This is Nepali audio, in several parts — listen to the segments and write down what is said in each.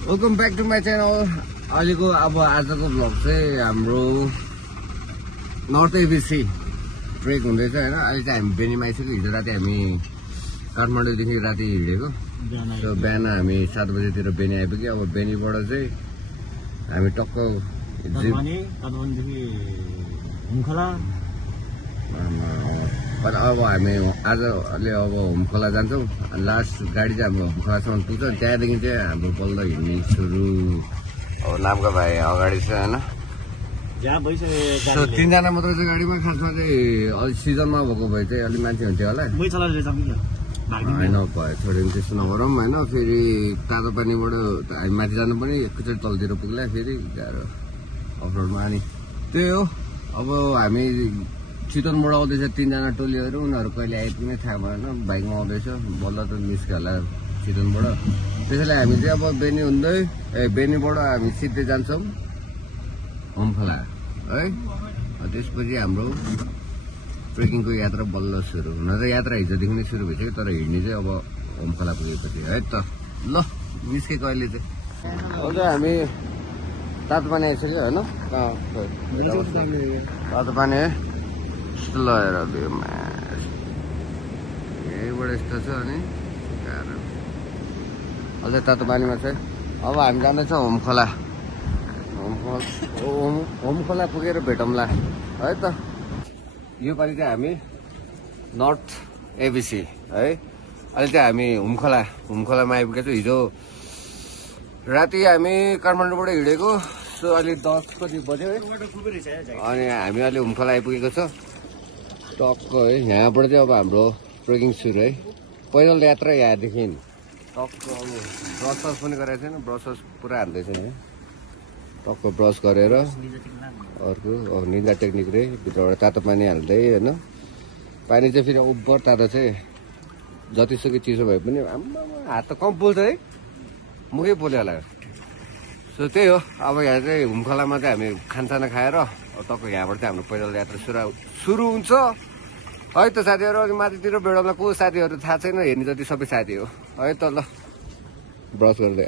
Welcome back to my channel. अहिलेको अब आजको भ्लग चाहिँ हाम्रो नर्थ एबिसी ट्रेक हुँदैछ होइन। अहिले चाहिँ हामी बेनीमा आइसक्यो। हिजो राति हामी काठमाडौँदेखि राति हिँडेको। सो बिहान हामी 7 बजेतिर बेनी आइपुग्यो। अब बेनीबाट चाहिँ हामी टक्क अब हामी आजले अब होमखोला जान्छौँ। लास्ट गाडी चाहिँ हाम्रो होमखोलासम्म पुग्छ। त्यहाँदेखि चाहिँ हाम्रो बल्ल हिँड्ने सुरु। अब नामका भाइ अगाडि छ होइन। सो 3 जना मात्र चाहिँ गाडीमा। खासमा चाहिँ अलिक सिजनमा भएको भए चाहिँ अलिक मान्छे हुन्थ्यो होला होइन। भयो छोड्यो भने त्यस्तो नगरौँ होइन। फेरि तातो पानीबाट हामी माथि जानु पनि एकैचोटि तलतिर पुग्ला। फेरि गाह्रो अफरोडमा। अनि त्यही हो। अब हामी चितवनबाट आउँदैछ 3 जना टोलीहरू। उनीहरू कहिले आइपुग्ने थाहा भएन। बाइकमा आउँदैछ। बल्ल त निस्क्यो होला चितवनबाट। त्यसैले हामी चाहिँ अब बेनी हुँदै बेनीबाट हामी सिधै जान्छौँ होमखोला है। त्यसपछि हाम्रो ट्रेकिङको यात्रा बल्ल सुरु। हुन त यात्रा हिजोदेखि नै सुरु भइसक्यो, तर हिँड्ने चाहिँ अब होमखोला पुगेपछि है त। ल निस्केको अहिले चाहिँ अब चाहिँ हामी तातो पानी आइसक्यो होइन। तातो पानी है ल हेर यहीबाट यस्तो छ। अनि अझै तातो पानीमा चाहिँ अब हामी जाँदैछौँ होमखोला। होमखोला पुगेर भेटौँला है त। योपालि चाहिँ हामी नर्थ एबिसी है। अहिले चाहिँ हामी होमखोलामा आइपुगेको छौँ। हिजो राति हामी काठमाडौँबाट हिँडेको। सो अहिले 10 कति बज्यो है। अनि हामी अहिले होमखोला आइपुगेको छ टक्क है। यहाँबाट चाहिँ अब हाम्रो ट्रेकिङ सुरु है। पैदल यात्रा यहाँदेखि टक्क। अब ब्रस पनि गरेको छैन। ब्रस पुरा हान्दैछ नि। टक्क ब्रस गरेर अर्को निन्जा टेक्निक रे भित्रबाट तातो पानी हाल्दै होइन। पानी चाहिँ फेरि ओभर तातो चाहिँ जतिसुकै चिसो भए पनि हात त कम पोल्छ है। मुखै पोल्यो होला। सो त्यही हो। अब यहाँ चाहिँ होमखोलामा चाहिँ हामी खानसाना खाएर टक्क यहाँबाट चाहिँ हाम्रो पैदल यात्रा सुरु हुन्छ है त साथीहरू। अनि माथितिर बेडामा को साथीहरू थाहा छैन। हेर्ने जति सबै साथी हो है त। ल ब्रस गर्दै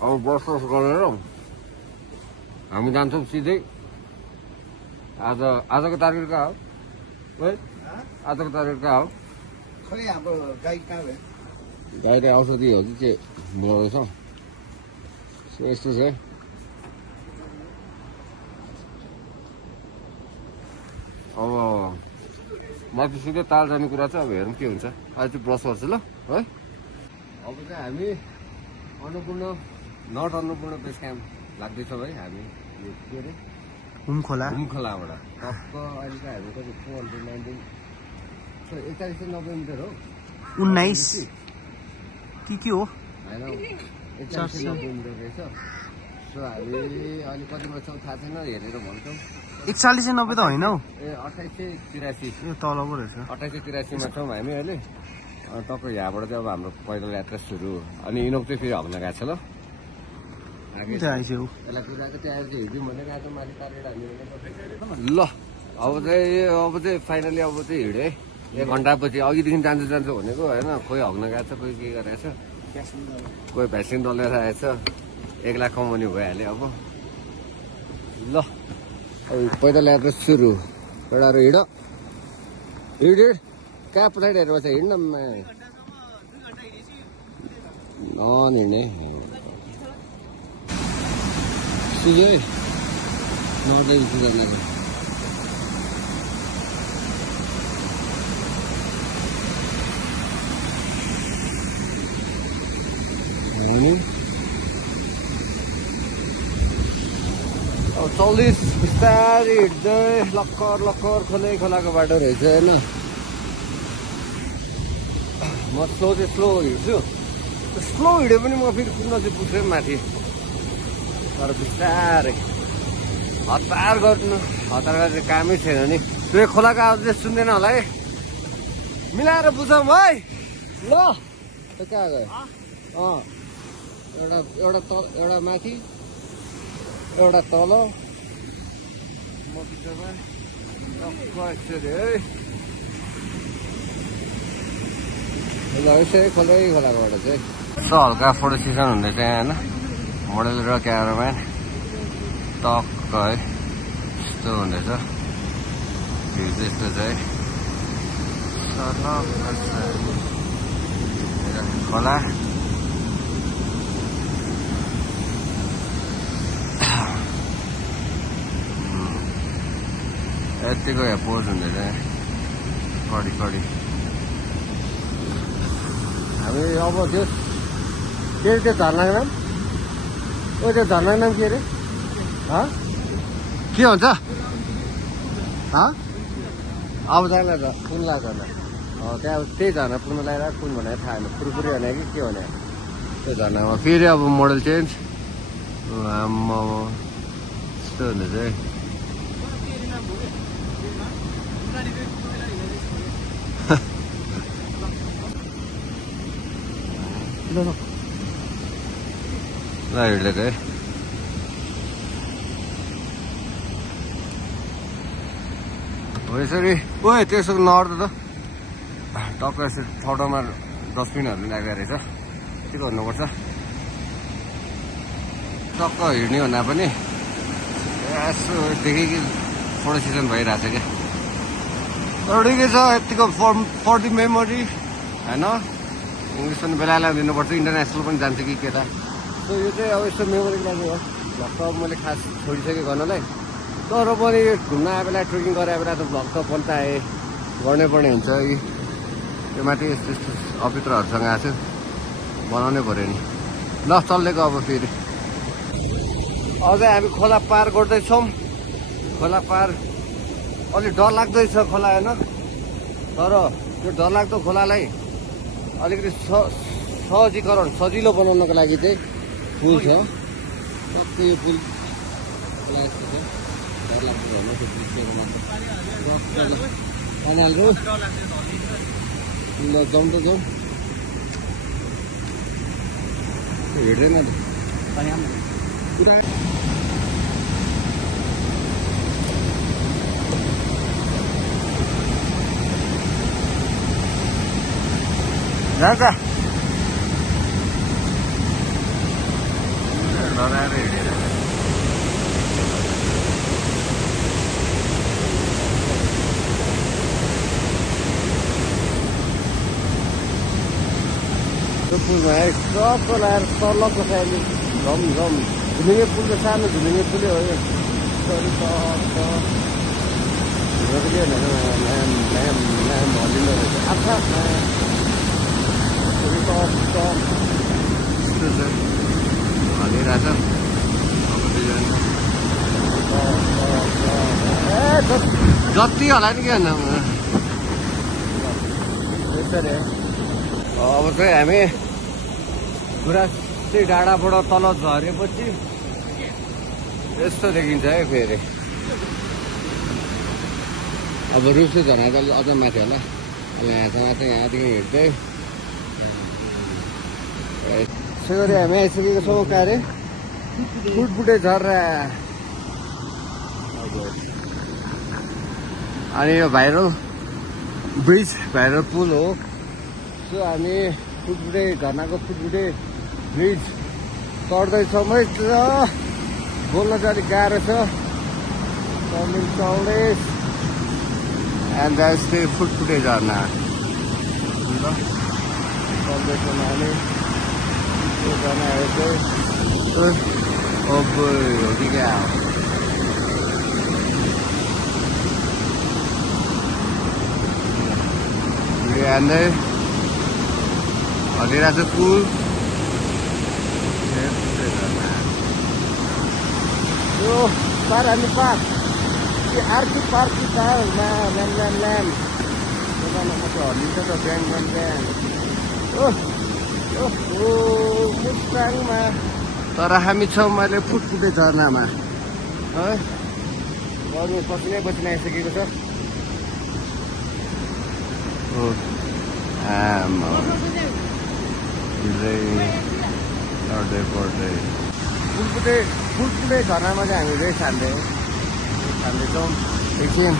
अब ब्रस गरेर हामी जान्छौँ सिधै। आजको तारिक कहाँ हो है? आजको तारिक कहाँ हो? खै हाम्रो गाइड कहाँ भयो? गाइड औषधि हो कि के बोलाउँदैछ। यस्तो छ। अब माथि सिधै ताल जाने कुरा छ। अब हेरौँ के हुन्छ। अहिले चाहिँ ब्रस गर्छु ल है। अब चाहिँ हामी नर्थ अन्नपूर्ण बेस क्याम्प लाग्दैछौँ है। हामी के अरे होमखोलाबाट टक्क। अहिले चाहिँ हामी कति 419 4190 मिटर हो। 19 के हो होइन 4190 मिटर रहेछ। सो हामी अहिले कतिमा छौँ थाहा छैन। हेरेर भन्छौँ। 4190 त होइन हौ। 2883 तलको रहेछ। 2883 मा छौँ हामी अहिले। टक्क यहाँबाट चाहिँ अब हाम्रो पैदल यात्रा सुरु। अनि इनोक चाहिँ फेरि हग्न गएको छ ल। ल अब चाहिँ फाइनली अब चाहिँ हिँडे 1 घन्टापछि। अघिदेखि जान्छु भनेको होइन। कोही हग्न गएको छ, कोही के गरेको छ, कोही भ्याक्सिन दलिरहेको छ। 1 लाख कमाउने भइहाल्यो अब। ल पैदल यात्रा सुरु। एउटाहरू हिँड कहाँ पछाडि हेरेर बस्छ। हिँड्न नहिँड्ने सुझ्यो है नर्दै जानको। अब 40 बिस्तारै हिँड्दै लक्कर खोलाको बाटो रहेछ होइन। म स्लो हिँड्छु। स्लो हिँड्यो पनि म फेरि पुग्न चाहिँ पुग्छु माथि। तर बिस्तारै हतार गर्नु। हतार गरेर कामै छैन नि। त्यो खोलाको आवाज चाहिँ सुन्दैन होला है। मिलाएर बुझौँ है। ल कहाँ गयो? एउटा माथि एउटा तल। म बिचमा टक्क यसरी है। यसै खोलाबाट चाहिँ यस्तो हल्का फोटो सेसन हुँदैछ यहाँ होइन मोडल र क्यामेराम्यान टक्क है यस्तो हुँदैछ भ्यू चाहिँ यस्तो चाहिँ खोला यतिको यहाँ पोज हुँदैछ कडी कडी हामी अब त्यो के अरे त्यो झर्नाको नाम त्यो झर्नाको नाम के अरे के हुन्छ अब जाँदा कुन लाग्छ त्यहाँ त्यही झर्ना पुग्नु लगाएर कुन भनेर थाहा होइन पुरपुरी भने कि के भने त्यो झर्नामा फेरि अब मोडल चेन्ज यस्तो हुँदैछ है ल हिँडेको है हो यसरी ओ त्यसो नअर्द त टक्क यसरी ठाउँमा डस्टबिनहरू लगाएको रहेछ यतिको भन्नुपर्छ टक्क हिँड्ने भन्दा पनि यसो देखेँ कि फोटो सेसन भइरहेछ क्या ठिकै छ यतिको फर दि मेमोरी होइन इङ्ग्लिस पनि बेला बेला दिनुपर्छ इन्टरनेसनल पनि जान्छ कि केटा सो यो चाहिँ अब यस्तो मेमोरीको लागि हो भ्लग त मैले खास छोडिसकेँ गर्नलाई तर पनि यो घुम्न आए बेला ट्रेकिङ गरे बेला त भ्लग त पनि त आए गर्नै पर्ने हुन्छ कि त्यो माथि यस्तो यस्तो अपित्रहरूसँग आएको छु बनाउनै पऱ्यो नि ल चल्देको अब फेरि अझै हामी खोला पार गर्दैछौँ खोला पार अलिक डर लाग्दैछ खोला होइन तर त्यो डरलाग्दो खोलालाई अलिकति सहजीकरण सजिलो बनाउनको लागि चाहिँ पुल छ टक्कै यो पुल डरलाग्दो होइन त्यो कनालहरू जाउँ त जाउँ हिँड्दैन जान्छ डराएर हिँडेर त्यो पुलमा टक्क लगाएर तलको साइडले झम झम झुलिङ्गे पुल त सानो झुलिङ्गे पुलै हो यो हल्लिँदो रहेछ आच्छा हल्लिरहेछ जति होला नि के भन्दा अब चाहिँ हामी गुराँसी डाँडाबाट तल झरेपछि यस्तो देखिन्छ है फेरि अब रुप्से झर्ना त अझ माथि होला अब यहाँसम्म चाहिँ यहाँदेखि हिँड्दै यसो गरी हामी आइसकेको छौँ कार्य फुटफुटे झर्रा अनि यो भाइरल ब्रिज भाइरल पुल हो सो हामी फुटफुटे झर्नाको फुटफुटे ब्रिज चढ्दैछौँ है बोल्न चाहिँ अलिक गाह्रो छ चढ्दैछ एन्ड द्याट्स द फुटफुटे झर्ना चढ्दैछौँ हामी त्यो झर्नाहरू चाहिँ अब हो कि क्या हान्दै हल्लिरहेको छ पुल यो पार हामी पार अर्को पार्क कि पार ल्याम हल्लिन्छ त बिहान मुस्ताङमा तर हामी छौँ मैले फुटफुटे झर्नामा है गर्नु पसिनै आइसकेको छ फुटफुटे झर्नामा चाहिँ हामी रेस्ट हान्दैछौँ एकछिन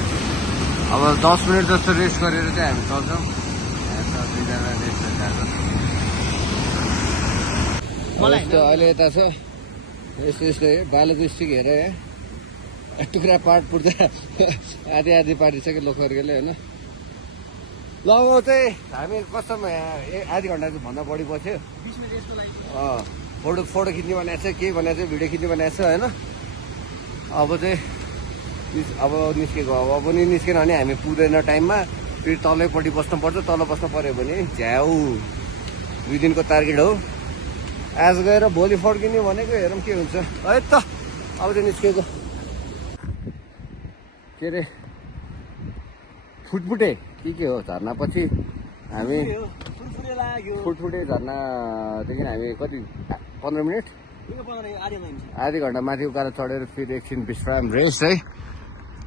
अब 10 मिनट जस्तो रेस्ट गरेर चाहिँ हामी चल्छौँ दुईजना रेस्टुरेन्ट गएको यस्तो अहिले यता छ यस्तो यस्तो बालोको स्टिक हेर टुक्रा पार्ट पुर्दा आधी आधी पारिसक्यो लोखर्केले होइन ल चाहिँ हामी कस्तोमा आधी घन्टा भन्दा बढी बस्यो फोटो खिच्ने बनाएको छ केही बनाएको छ भिडियो खिच्ने बनाएको छ होइन अब चाहिँ अब निस्केको अब पनि निस्केन भने हामी पुग्दैन टाइममा फेरि तलैपट्टि बस्नुपर्छ तल बस्नु पऱ्यो भने झ्याउ 2 दिनको टार्गेट हो आज गएर भोलि फर्किने भनेको हेरौँ के हुन्छ है त अब चाहिँ निस्केको के अरे फुटफुटे के हो झर्नापछि हामी फुटफुटे झर्नादेखि हामी कति 15 मिनट आधी घन्टा माथि उकालो चढेर फेरि एकछिन विश्राम रेस्ट है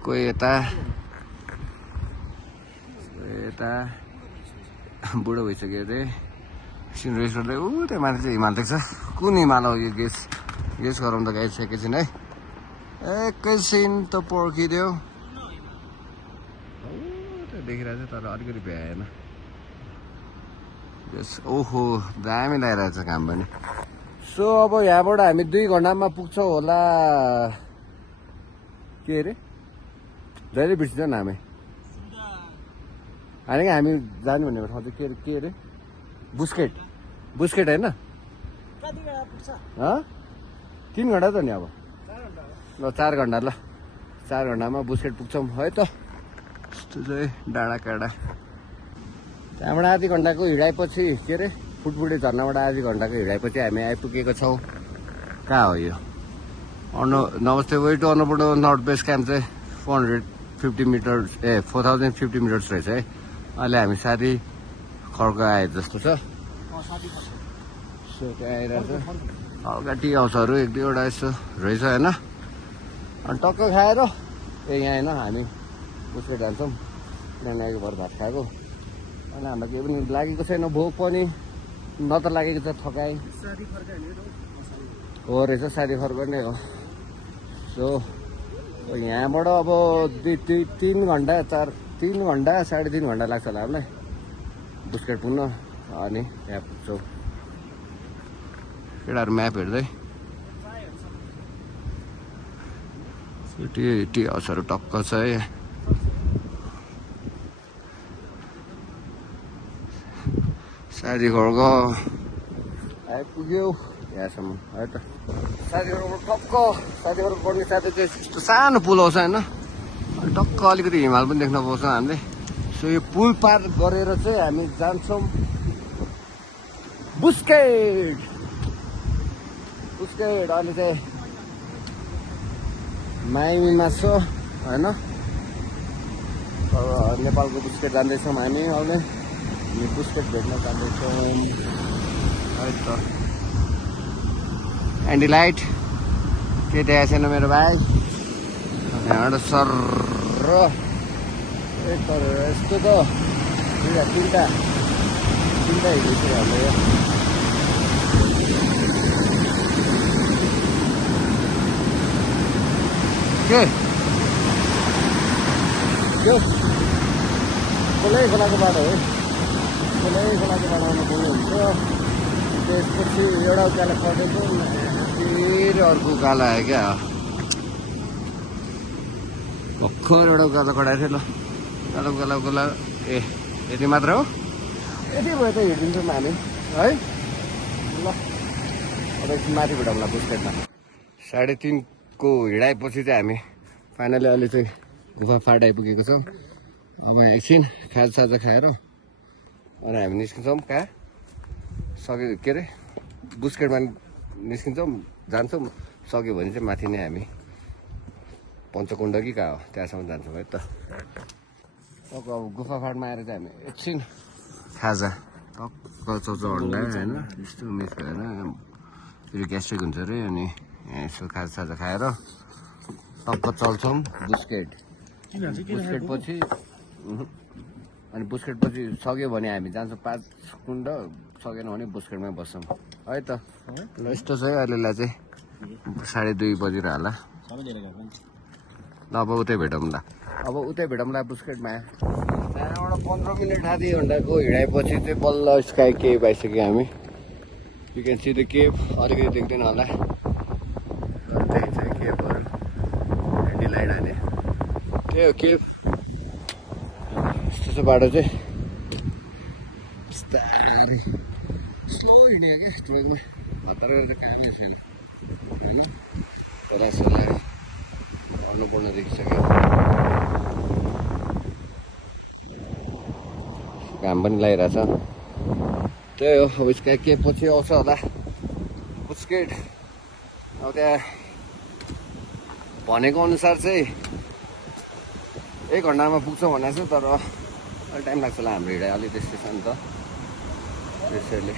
कोही यता बुढो भइसक्यो अरे एकछिन रेस्ट गर्दै ऊ त्यो माथि चाहिँ हिमाल देख्छ कुन हिमाल हो यो गेस गरौँ त गाइस एकैछिन है एकैछिन त पर्खिदेऊ देखिरहेको छ तर अलिकति भ्याएन ओहो दामी लगाइरहेछ काम पनि सो अब यहाँबाट हामी 2 घन्टामा पुग्छौँ होला के अरे जहिले बिर्सिन्छ नामै होइन हामी जानु भनेको ठाउँ चाहिँ के अरे बुस्केट होइन 3 घन्टा त नि अब ल 4 घन्टा ल 4 घन्टामा बुस्केट पुग्छौँ है त यस्तो चाहिँ डाँडा काँडा त्यहाँबाट आधी घन्टाको हिँडाइपछि के अरे फुटफुटे झर्नाबाट आधी घन्टाको हिँडाइपछि हामी आइपुगेको छौँ कहाँ हो यो नमस्ते way to Annapurna north base camp चाहिँ 450 मिटर्स 4050 मिटर्स रहेछ है अहिले हामी साथी खड्क आए जस्तो छ सो त्यहाँ आइरहेको छ हल्का टी हाउसहरू 1-2वटा यस्तो रहेछ होइन अनि टक्क खाएर यहाँ होइन हामी बुस्केट जान्छौँ नानीको भर भात खाएको अनि हामीलाई केही पनि लागेको छैन भोक पनि न त लागेको छ थकाइ हो रहेछ साथी फर्कने हो सो यहाँबाट अब 3 घन्टा 3 घन्टा 3.5 घन्टा लाग्छ होला हामीलाई बुस्केट पुग्न अनि यहाँ पुग्छौँ केटाहरू म्याप हेर्दै टी हाउसहरू टक्क छ है साथी घरको आइपुग्यो यहाँसम्म है त साथी घरको टक्क साथी घरको पढ्ने साथी चाहिँ यस्तो सानो पुल आउँछ होइन अनि टक्क अलिकति हिमाल पनि देख्न पाउँछ हामीले सो यो पुल पार गरेर चाहिँ हामी जान्छौँ बुस्केट अहिले चाहिँ माइमीमा छ होइन नेपालको बुस्केट जाँदैछौँ हामी अहिले बुस्केट भेट्न जाँदैछौँ है त एन्डी लाइट के देखाएको छैन मेरो भाइ यहाँबाट सर यस्तो त तिनवटा हिँडेको हाम्रो यो के खोलाको बाटो हो खोलाको बाटोमा पुग्नु हुन्छ त्यसपछि एउटा उकालो कटेको फेरि अर्को उकालो आयो क्या भर्खर एउटा उकालो कटाएको थियो ल उकालो ए यति मात्र हो यति भयो त हिँडिदिन्छौँ हामी है ल अब एकछिन माथि भेटौँला बुस्केटमा 3:30 को हिँडाएपछि चाहिँ हामी फाइनली अहिले चाहिँ गुफा फाट आइपुगेको छौँ अब एकछिन खाजा खाएर अनि हामी निस्किन्छौँ कहाँ सक्यो के अरे बुस्केटमा निस्किन्छौँ जान्छौँ सक्यो भने चाहिँ माथि नै हामी पञ्चकुण्ड कि कहाँ हो त्यहाँसम्म जान्छौँ है त अब गुफा फाटमा आएर चाहिँ हामी एकछिन खाजा टक्क चौचो अन्डा होइन यस्तो मिक्स भएर फेरि ग्यास्ट्रिक हुन्छ अरे अनि यसो खाजा खाएर टक्क चल्छौँ बुस्केट पछि अनि बुस्केट पछि सक्यो भने हामी जान्छौँ 5 कुण्ड सकेन भने बुस्केटमै बस्छौँ है त ल यस्तो छ है अहिलेलाई चाहिँ 2:30 बजेर होला ल अब उतै भेटौँ ल बुस्केटमा त्यहाँबाट यहाँबाट 15 मिनट आधी घन्टाको हिँडाएपछि चाहिँ बल्ल स्काई केभ आइसक्यो हामी। You can see the cave, अलिकति देख्दैन होला, त्यही चाहिँ केभहरू हेडिलाइट हाने त्यही हो केभ। यस्तो चाहिँ बाटो चाहिँ बिस्तारै स्लो हिँड्यो क्या ट्रकमा, हतार गरेर कामै छैन होइन। खोलासोला अन्नपूर्ण देखिसक्यो, घाम पनि लागिरहेछ। त्यही हो, अब स्काई केभ पछि आउँछ होला बुस्केट। अब त्यहाँ भनेको अनुसार चाहिँ 1 घन्टामा पुग्छ भनेको छ, तर अलिक टाइम लाग्छ होला हाम्रो हिँडाइ, अलिक त्यस्तै छ नि त त्यसैले।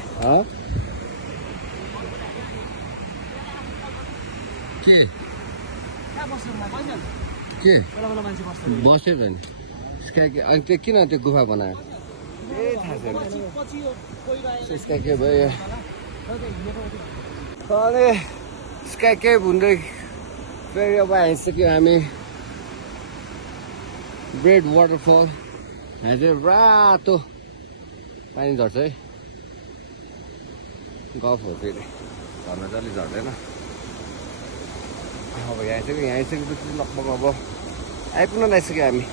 के बस्यो त नि स्काई केभ। अनि त्यो किन त्यो गुफा बनायो त्यही थाहा छैन। स्काई केभ भयो अनि स्काई केभ हुँदै फेरि अब आइसक्यो हामी ब्रेड वाटरफल। यहाँ चाहिँ रातो पानी झर्छ है, गफ हो फेरि, झर्न चाहिँ अलिक झर्दैन। अब यहाँ आइसकेपछि लगभग अब आइपुग्न लागिसक्यो हामी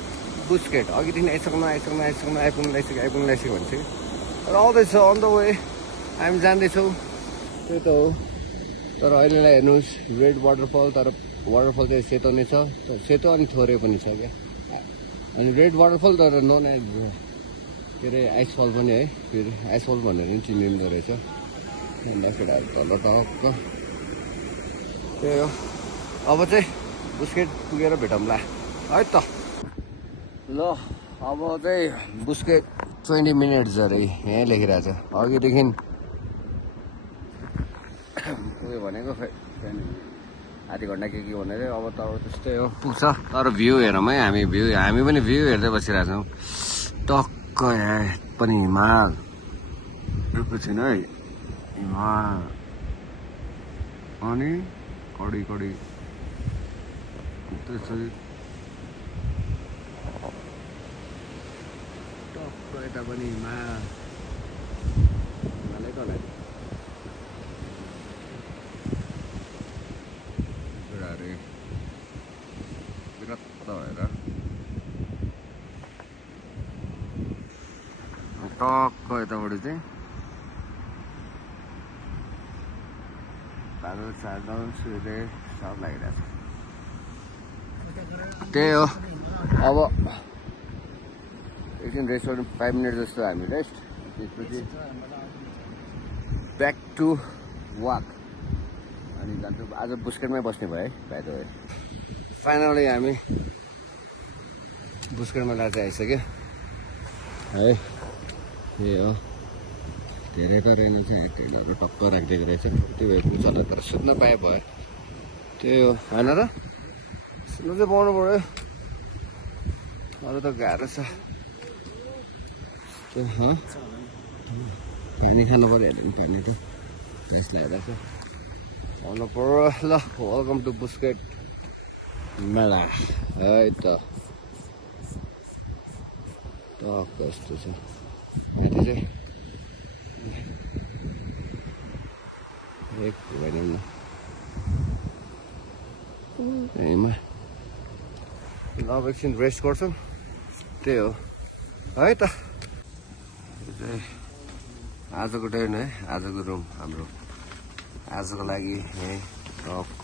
बुस्केट। अघिदेखि आइपुग्न लागिसक्यो भन्छ कि, तर आउँदैछ अन द वे, हामी जाँदैछौँ। त्यही त हो, तर अहिलेलाई हेर्नुहोस् रेड वाटरफल, तर वाटरफल चाहिँ सेतो नै छ, सेतो अनि थोरै पनि छ क्या। अनि रेड वाटरफल तर नन एज के अरे आइसफल पनि है, फेरि आइसफल भनेर पनि चिनिँदो रहेछ। केटाहरू तल टक्क त्यही हो। अब चाहिँ बुस्केट पुगेर भेटौँला है त। ल अब चाहिँ बुस्केट 20 मिनट्स अरे यहीँ लेखिरहेछ, अघिदेखि उयो भनेको खै आधी घन्टा के भनेर। अब त त्यस्तै हो, पुग्छ। तर भ्यू हेरौँ है, हामी पनि भ्यू हेर्दै बसिरहेछौँ। टक्क यहाँ पनि हिमाल एकैछिन है, हिमाल अनि कडी त्यसरी टक्क यता पनि हिमालै कला कुराहरू विरक्त भएर टक्क यताबाट चाहिँ बादल सादल सूर्य सब लागिरहेछ। त्यही हो, अब एकछिन रेस्ट गर्नु 5 मिनट जस्तो हामी रेस्ट, त्यसपछि ब्याक टु वाक अनि जान्छौँ। आज बुस्केटमै बस्ने भयो है भाइ त। फाइनली हामी बुस्केटमा लाएर चाहिँ आइसक्यो है। त्यही हो, धेरै परेन चाहिँ टेन्टहरू टक्क राखिदिएको रहेछ, त्यो भए पुग्छ होला, तर सुत्न पाए भयो। त्यही हो होइन र, सुत्नु चाहिँ पाउनु पऱ्यो, अरू त गाह्रो छ। पानी खानु पऱ्यो, हेर्नु पानी त रिस लगाइरहेको छ, आउनु पऱ्यो। ल वेलकम टु बुस्केट मेला है त। टक्क यस्तो छ माथि चाहिँ एक भएन न यहीँमा। अब एकछिन रेस्ट गर्छौँ, त्यही हो है त। आजको टेन्ट है, आजको रुम हाम्रो, आजको लागि यहीँ टक्क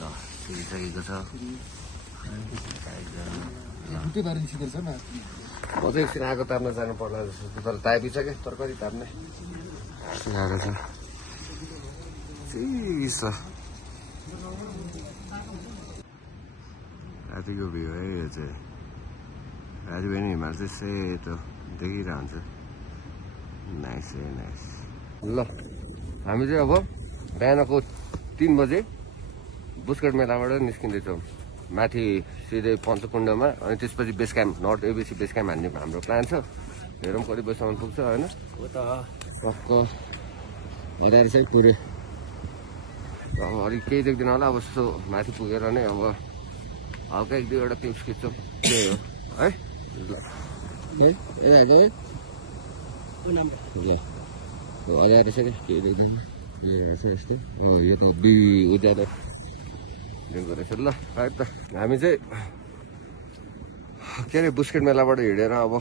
ल पुगिसकेको छ। म चाहिँ एकछिन आगो ताप्न जानु पर्ला जस्तो, तर तापिसक्यो, तर कति ताप्ने गाह्रो छ। चिसो रातिको भ्यू है यो चाहिँ, राति पनि हिमाल चाहिँ सेतो देखिरहन्छ, नाइस है नाइस। ल हामी चाहिँ अब बिहानको 3 बजे बुस्केट मेलाबाट निस्किँदैछौँ माथि सिधै पञ्चकुण्डमा, अनि त्यसपछि base camp north ABC base camp हान्ने हाम्रो प्लान छ। हेरौँ कति बजीसम्म पुग्छ होइन। टक्क हजारी चाहिँ पुऱ्यो, अब अलिक केही देख्दैन होला। अब यस्तो माथि पुगेर नै अब हल्का 1-2 वटा क्लिप्स खिच्छौँ, त्यही हो है। है यता है ल अगाडि रहेछ क्या के देख्दैन यो रहेछ यस्तो यो त उज्यालो दिएको रहेछ ल है त हामी चाहिँ के अरे बुस्केट मेलाबाट हिँडेर अब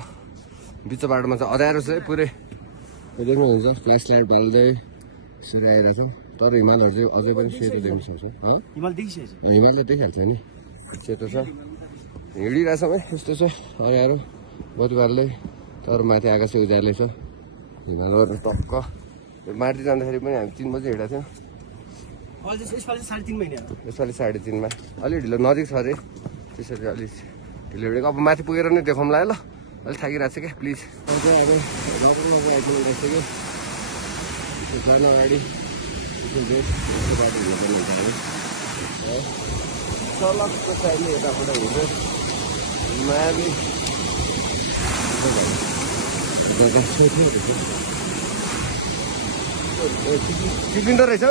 बिच बाटोमा चाहिँ अँध्यारो छ है पुरै देख्नुहुन्छ फ्ल्यास लाइट बाल्दै यसरी आइरहेको छ तर हिमालहरू चाहिँ अझै पनि सेतो देख्न सक्छ हिमाल त देखिहाल्छ नि सेतो छ हिँडिरहेछौँ है यस्तो छ अँध्यारो बत्ती बाल्दै तर माथि आकाश उज्यालै छ हिमालहरू टक्क माथि जाँदाखेरि पनि हामी 3 बजी हिँडेको थियौँ यसपालि 3:30 मा अलि ढिलो नजिक छ अरे त्यसरी अलिक ढिलो हिँडेको अब माथि पुगेर नै देखाउँला है ल अलिक थाकिरहेको छ क्या प्लिज अब रकमा आइपुग्नु रहेछ कि जानु अगाडि बाटो हिँड्नु हुन्छ है सलक्क चाहिने यताबाट हिँड्यो माथि चिपिँदो रहेछ है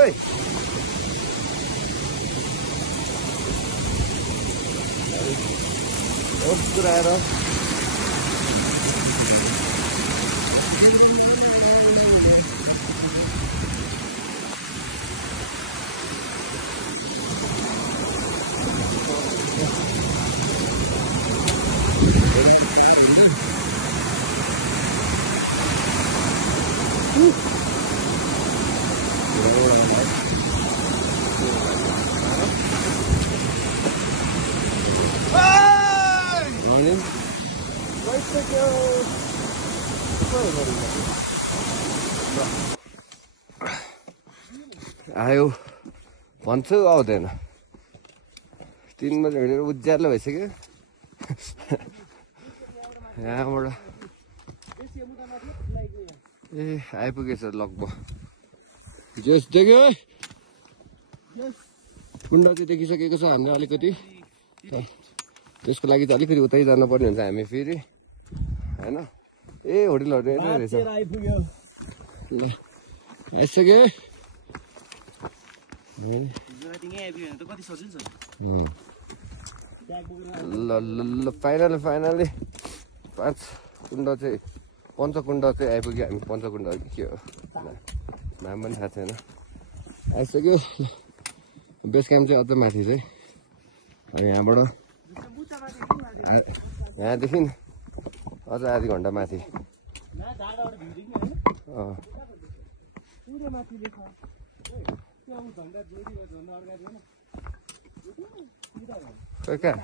पुऱ्याएर आयो भन्छु आउँदैन 3 बजी हिँडेर उज्यालो भइसक्यो यहाँबाट ए आइपुगेछ लगभग जस देख्यो कुण्ड चाहिँ देखिसकेको छ हामीले अलिकति त्यसको लागि चाहिँ अलिकति उतै जानुपर्ने हुन्छ हामी फेरि होइन ए होटलहरू यतै रहेछ ल आइसक्यो ल ल ल फाइनली 5 कुण्ड चाहिँ पञ्चकुण्ड चाहिँ आइपुग्यो हामी पञ्चकुण्ड के हो नाम पनि थाहा छैन आइसक्यो बेस क्याम्प चाहिँ अझ माथि चाहिँ यहाँबाट यहाँदेखि अझ आधी घन्टा माथि खै कहाँ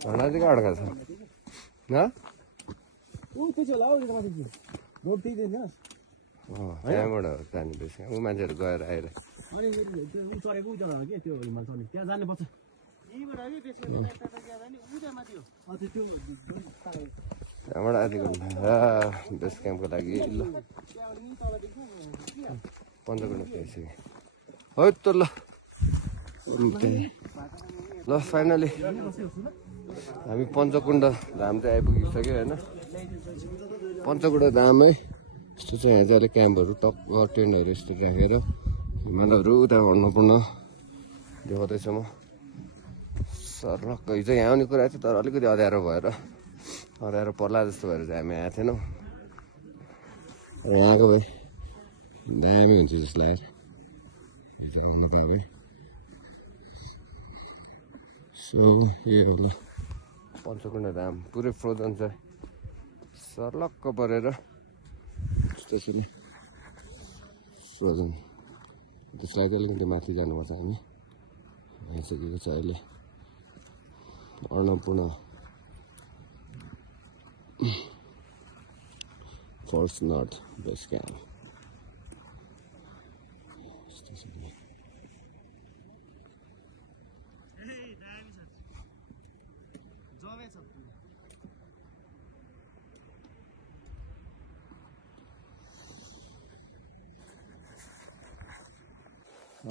झन्डा चाहिँ कहाँ अड्का छ त्यहाँबाट जाने बेस ऊ मान्छेहरू गएर आएर त्यहाँबाट आधी घन्टा बेस क्याम्पको लागि ल पञ्चकुण्ड पुगिसक्यो है त ल फाइनली हामी पञ्चकुण्ड धाम चाहिँ आइपुगिसक्यो होइन पञ्चकुण्ड धाम है यस्तो चाहिँ यहाँ चाहिँ अलिक क्याम्पहरू टक्क टेन्टहरू यस्तो राखेर हिमालहरू उता अन्नपूर्ण देखाउँदैछु म सरक्क हिजो यहाँ आउने कुरा थियो तर अलिकति अँध्यारो भएर अँध्यारो पर्ला जस्तो भएर चाहिँ हामी आएको थिएनौँ यहाँको भए दामी हुन्छ जस्तो लाग्यो सो यो हो पञ्चकुण्ड धाम पुरै फ्रोजन छ सर्लक्क परेर त्यसरी फ्रोजन त्यसलाई चाहिँ अलिकति माथि जानुपर्छ हामी आइसकेको छ अहिले Annapurna first north base camp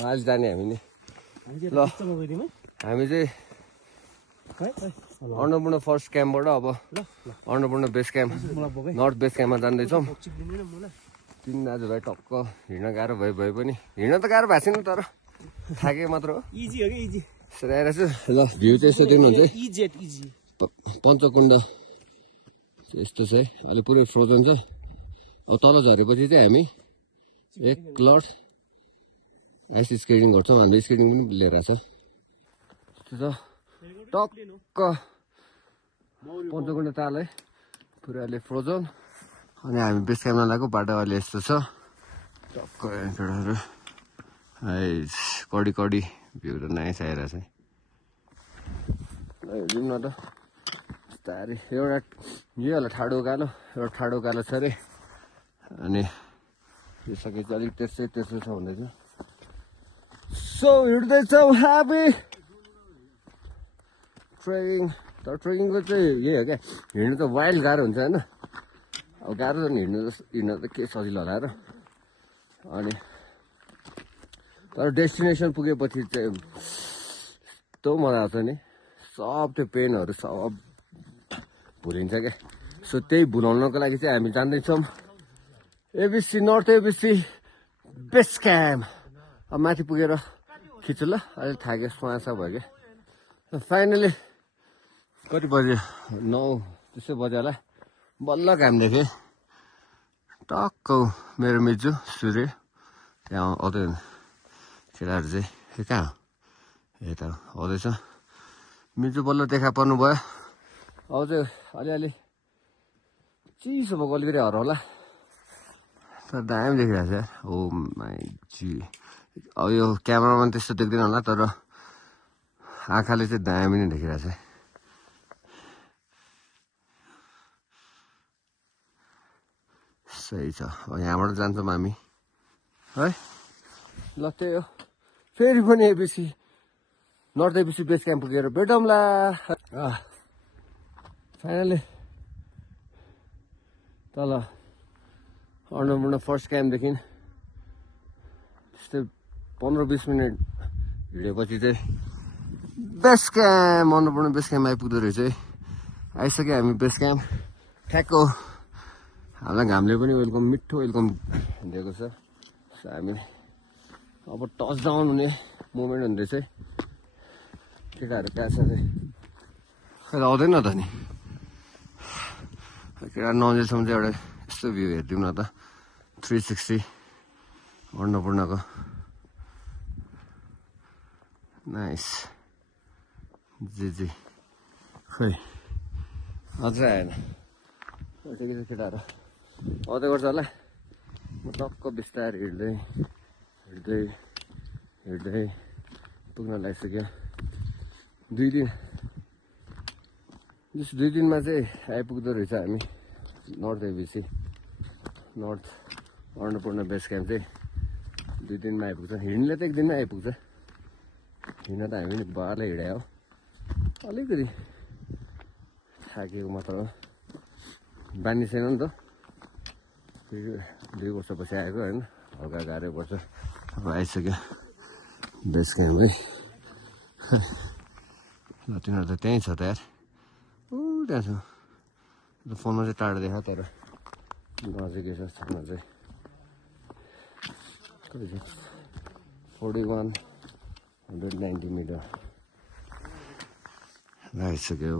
आज जाने हामी नि ल हामी चाहिँ अन्नपूर्ण फर्स्ट क्याम्पबाट अब Annapurna base camp north base क्याम्पमा जाँदैछौँ 3 दाजुभाइ टक्क हिँड्न गाह्रो भए पनि हिँड्न त गाह्रो भएको छैन तर थाके मात्र हो इजी हो कि इजी यसरी आइरहेको छु ल भ्यू चाहिँ यसो देख्नुहुन्छ पञ्चकुण्ड यस्तो छ है अहिले पुरै फ्रोजन छ अब तल झरेपछि चाहिँ हामी एक लट आइस स्केटिङ गर्छौँ हामीले स्केटिङ पनि लिएर छ त्यस्तो छ टक्क पञ्चकुण्ड ताल है पुरै अहिले फ्रोजन अनि हामी बेस क्याम्पमा लागेको बाटो अहिले यस्तो छ टक्क केटाहरू कडी कडी भ्यू त नाइस आइरहेछ है हेरौँ न त बिस्तारै एउटा यो होला ठाडो उकालो एउटा ठाडो उकालो छ अरे अनि यो सकेपछि अलिक त्यस्तै त्यस्तो छ भन्दैछ सो हिँड्दैछौँ हामी ट्रेकिङ तर ट्रेकिङको चाहिँ यही हो क्या हिँड्नु त वाइल्ड गाह्रो हुन्छ होइन अब गाह्रो छ नि हिँड्नु त के सजिलो होला र अनि तर डेस्टिनेसन पुगेपछि चाहिँ यस्तो मजा आउँछ नि सब त्यो पेनहरू सब भुलिन्छ क्या सो त्यही भुलाउनको लागि चाहिँ हामी जाँदैछौँ ABC north ABC base camp अब माथि पुगेर खिच्छु ल अहिले थाक्यो सुहासा भयो क्या फाइनली कति बज्यो 9 त्यसै बज्यो होला बल्ल घाम देखेँ टक्क मेरो मिजु सूर्य त्यहाँ आउँदै केटाहरू चाहिँ कहाँ हो यता आउँदैछ मिजु बल्ल देखा पर्नु भयो अब चाहिँ अलिअलि चिसो भएको अलिकति हराउला तर दामी देखिरहेको छ ओ माई जी अब यो क्यामेरामा त्यस्तो देख्दैन होला तर आँखाले चाहिँ दामी नै देखिरहेको छ सही छ अब यहाँबाट जान्छौँ हामी है ल त्यही हो फेरि पनि ABC north ABC base camp पुगेर भेटौँला फाइनली तल अन्नपूर्ण फर्स्ट क्याम्पदेखि त्यस्तै 15-20 मिनट हिँडेपछि चाहिँ base camp Annapurna base camp आइपुग्दो रहेछ है आइसक्यो हामी बेस क्याम्प ठ्याक्क हामीलाई घामले पनि वेलकम मिठो वेलकम दिएको छ हामी अब टच डाउन हुने मोमेन्ट हुँदैछ है केटाहरू कहाँ छ अरे खै आउँदैन त नि केटा नजिकसम्म चाहिँ एउटा यस्तो भ्यू हेरिदिउँ न त 360 अन्नपूर्णको नाइस जी खै अझै आएन ठिकै छ केटाहरू आउँदै गर्छ होला म टक्क बिस्तारै हिँड्दै पुग्न लागिसक्यो 2 दिनमा चाहिँ आइपुग्दो रहेछ हामी north ABC north Annapurna base camp चाहिँ 2 दिनमा आइपुग्छ हिँड्ने त 1 दिनमै आइपुग्छ हिँड्न त हामी बाह्रले हिँडायो अलिकति थाकेको मात्र बानी छैन नि त 2 वर्षपछि आएको होइन हल्का गाह्रो पर्छ अब आइसक्यो बेस क्याम्प है ल तिनीहरू त त्यहीँ छ त यार ऊ त्यहाँ छ फोनमा चाहिँ टाढो देखा तर नजिकै छ छाना चाहिँ कति छ 4190 मिटर आइसक्यो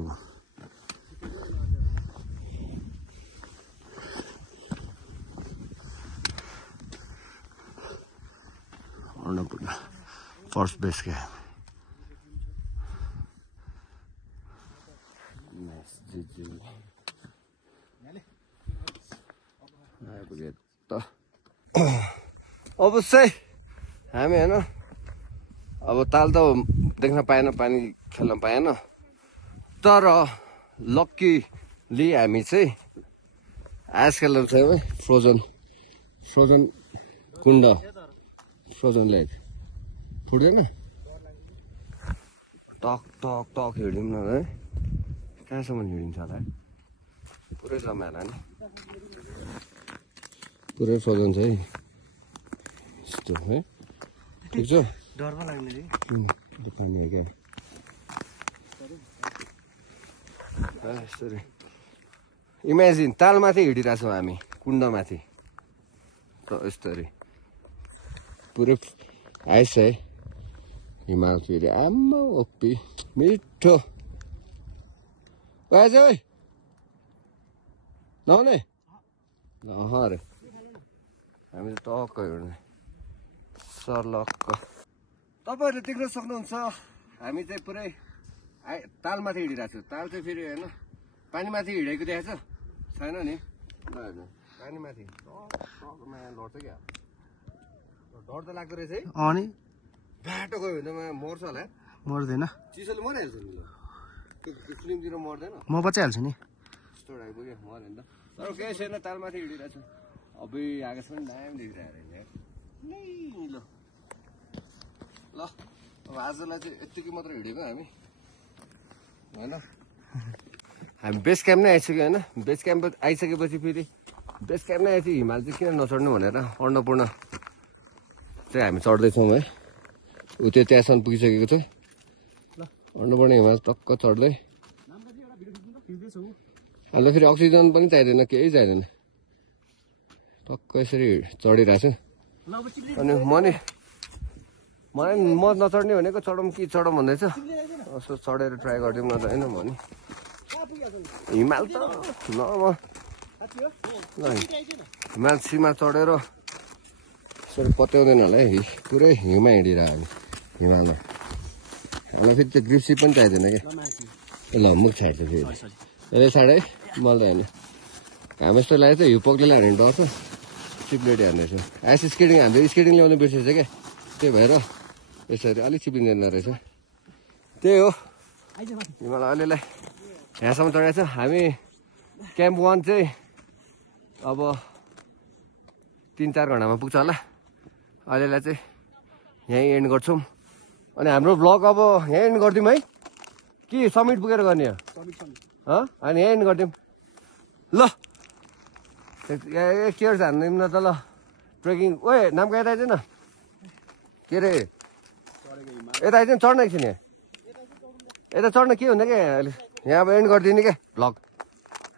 अन्नपूर्ण फर्स्ट बेस क्याम्प आइपुग्यो त अवश्य हामी होइन अब ताल त देख्न पाएन पानी खेल्न पाएन तर लक्कीली हामी चाहिँ आइस खेल्न चाहिँ है फ्रोजन कुण्ड फ्रोजन लेक फुट्दैन टक हिँड्यौँ न है कहाँसम्म हिँडिन्छ होला है पुरै जमाएर नि पुरै फ्रोजन छ है यस्तो है ठिक छ डर पो लाग्ने यसरी इमेजिन तालमाथि हिँडिरहेको छौँ हामी कुण्डमाथि त यस्तरी पुरै आइस है हिमाल फेरि आम्मा ओप्पी मिठो गएछ है नहुने अरे हामी त टक्क हिँड्ने सर्लक्क तपाईँहरूले देख्न सक्नुहुन्छ हामी चाहिँ पुरै तालमाथि हिँडिरहेको छु ताल चाहिँ फेरि होइन पानीमाथि हिँडेको देखाएको छ छैन नि पानीमाथि लड्छ क्या डर त लाग्दो रहेछ है अनि बाटो गयो भने त मर्छ होला मर्दैन चिसोले मरिहाल्छ नि त्यो फिल्मतिर मर्दैन म बचाइहाल्छु नि यस्तो आइपुग्यो मर्यो नि त तर केही छैन तालमाथि हिँडिरहेको छु अबै आकाश पनि दामी देखिरहेको रहेछ ल ल अब आजलाई चाहिँ यत्तिकै मात्र हिँडेको हामी होइन हामी बेस क्याम्प नै आइसक्यो होइन बेस क्याम्प आइसकेपछि फेरि बेस क्याम्प नै आइसक्यो हिमाल चाहिँ किन नचढ्नु भनेर अन्नपूर्ण चाहिँ हामी चढ्दैछौँ है ऊ त्यो त्यहाँसम्म पुगिसकेको छ अन्नपूर्ण हिमाल टक्क चढ्दै अन्त फेरि अक्सिजन पनि चाहिँदैन केही चाहिँदैन टक्क यसरी चढिरहेको छु अनि मलाई म नचढ्ने भनेको चढौँ कि चढौँ भन्दैछ यसो चढेर ट्राई गरिदिउँ न त होइन भने हिमाल त ल हिमाल सीमा चढेर यसरी पत्याउँदैन होला है पुरै हिउँमा हिँडिरह हामी हिमालमा मलाई फेरि त्यो ग्रिप्सी पनि चाहिँदैन क्या ल मुख चाहिन्छ फेरि यसले साढे मलाई होइन हामी जस्तो लागेको छ हिउँ पक्रेर हान्ने डर छ चिप्लेटी हान्दैछ आइस स्केटिङ हाम्रो स्केटिङ ल्याउनु बिर्सेछ क्या त्यही भएर यसरी अलिक चिपिँदैन रहेछ त्यही हो हिमाल अहिलेलाई यहाँसम्म चढाएको छ हामी क्याम्प 1 चाहिँ अब 3-4 घन्टामा पुग्छ होला अहिलेलाई चाहिँ यहीँ एन्ड गर्छौँ अनि हाम्रो भ्लग अब यहीँ एन्ड गरिदिउँ है कि समिट पुगेर गर्ने हो अनि यहीँ एन्ड गरिदिउँ ल के छ हान्दिउँ न त ल ट्रेकिङ ओए नामको यता आइज न के अरे यता आइज चढ्न एकछिन यता चढ्न के हुँदा क्या अहिले यहाँ अब एन्ड गरिदिने क्या भ्लग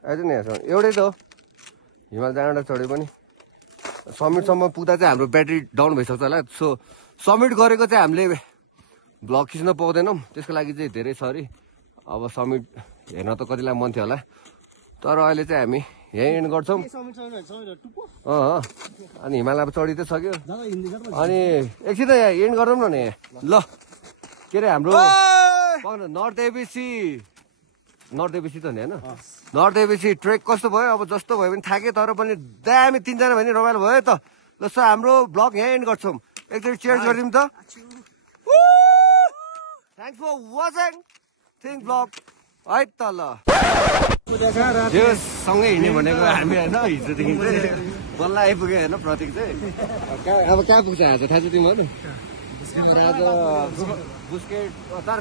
आइज नि यहाँसम्म एउटै त हो हिमाल जहाँबाट चढ्यो पनि समिटसम्म पुग्दा चाहिँ हाम्रो ब्याट्री डाउन भइसक्छ होला सो समिट गरेको चाहिँ हामीले भ्लग खिच्न पाउँदैनौँ त्यसको लागि चाहिँ धेरै सरी अब समिट हेर्न त कतिलाई मन थियो होला तर अहिले चाहिँ हामी यहीँ एन्ड गर्छौँ अनि हिमाल अब चढि त सक्यो अनि एकछिन त यहाँ एन्ड गरौँ न ल के अरे हाम्रो नर्थ एबिसी त नि होइन नर्थ एबिसी ट्रेक कस्तो भयो अब जस्तो भयो भने थाक्यो तर पनि दामी 3जना भयो नि रमाइलो भयो त जस्तो हाम्रो ब्लग यहीँ एन्ड गर्छौँ एकचोटि चेयर गरिदिउँ त thanks for watching think blog है त ल त्यो सँगै हिँड्ने भनेको हामी होइन हिजोदेखि चाहिँ बल्ल आइपुग्यो होइन प्रतीक चाहिँ अब कहाँ पुग्छ आज थाहा छ तिमीहरू आज बुस्केट तर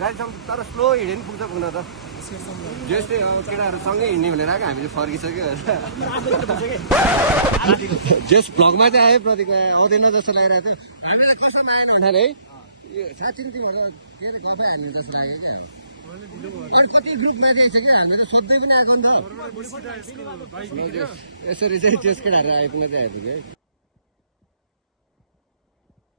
गाडीसँग तर स्लो हिँड्यो नि पुग्छ पुग्न त जस्तै अब केटाहरू सँगै हिँड्ने भनेर आएको हामी चाहिँ फर्किसक्यो जस भ्लगमा चाहिँ आयो प्रतीक आउँदैन जस्तो लागिरहेको थियो हामीलाई कस्तो लागेन भन्दा है साँच्ची नै तिमीहरू के अरे गफ हाल्ने जस्तो लाग्यो क्या कति ग्रुप गइदिएछ क्या हामीले त सोध्दै पनि आएको नि त यसरी चाहिँ त्यस केटाहरू आइपुग्न चाहिँ आइपुग्यो है